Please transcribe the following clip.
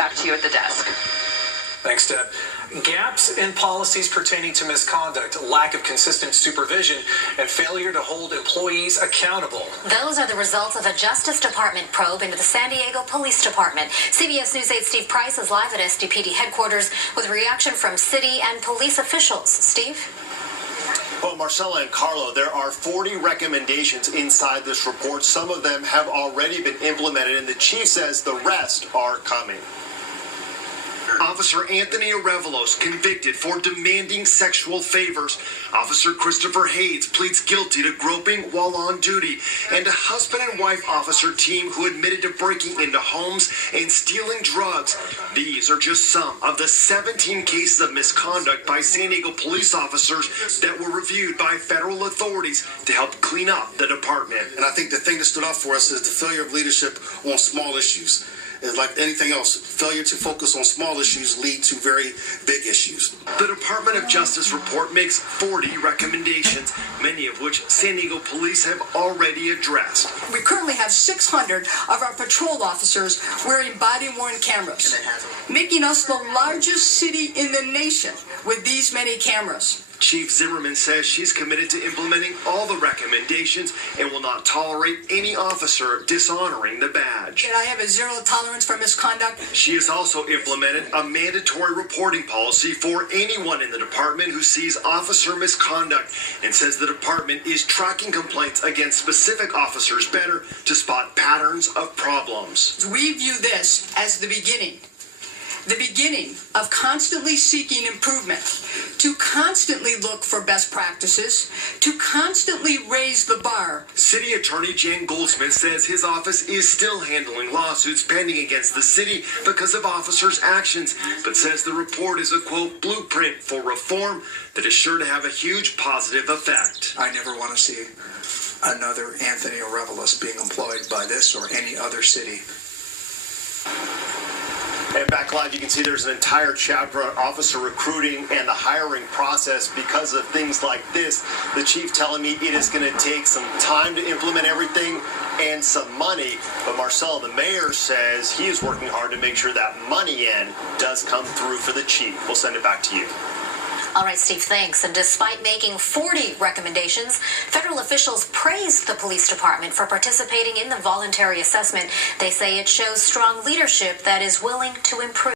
back to you at the desk. Thanks, Deb. Gaps in policies pertaining to misconduct, lack of consistent supervision, and failure to hold employees accountable. Those are the results of a Justice Department probe into the San Diego Police Department. CBS News 8's Steve Price is live at SDPD headquarters with a reaction from city and police officials. Steve? Well, Marcella and Carlo, there are 40 recommendations inside this report. Some of them have already been implemented, and the chief says the rest are coming. Officer Anthony Arevalos convicted for demanding sexual favors. Officer Christopher Hayes pleads guilty to groping while on duty. And a husband and wife officer team who admitted to breaking into homes and stealing drugs. These are just some of the 17 cases of misconduct by San Diego police officers that were reviewed by federal authorities to help clean up the department. And I think the thing that stood out for us is the failure of leadership on small issues. It's like anything else, failure to focus on small issues lead to very big issues. The Department of Justice report makes 40 recommendations, many of which San Diego police have already addressed. We currently have 600 of our patrol officers wearing body-worn cameras, making us the largest city in the nation with these many cameras. Chief Zimmerman says she's committed to implementing all the recommendations and will not tolerate any officer dishonoring the badge. And I have a zero tolerance for misconduct. She has also implemented a mandatory reporting policy for anyone in the department who sees officer misconduct and says the department is tracking complaints against specific officers better to spot patterns of problems. We view this as the beginning of constantly seeking improvement, to constantly look for best practices, to constantly raise the bar. City Attorney Jan Goldsmith says his office is still handling lawsuits pending against the city because of officers' actions, but says the report is a, quote, blueprint for reform that is sure to have a huge positive effect. I never want to see another Anthony Arevalos being employed by this or any other city. And back live, you can see there's an entire chapter on officer recruiting and the hiring process because of things like this. The chief telling me it is going to take some time to implement everything and some money. But Marcel, the mayor, says he is working hard to make sure that money does come through for the chief. We'll send it back to you. All right, Steve, thanks. And despite making 40 recommendations, federal officials praised the police department for participating in the voluntary assessment. They say it shows strong leadership that is willing to improve.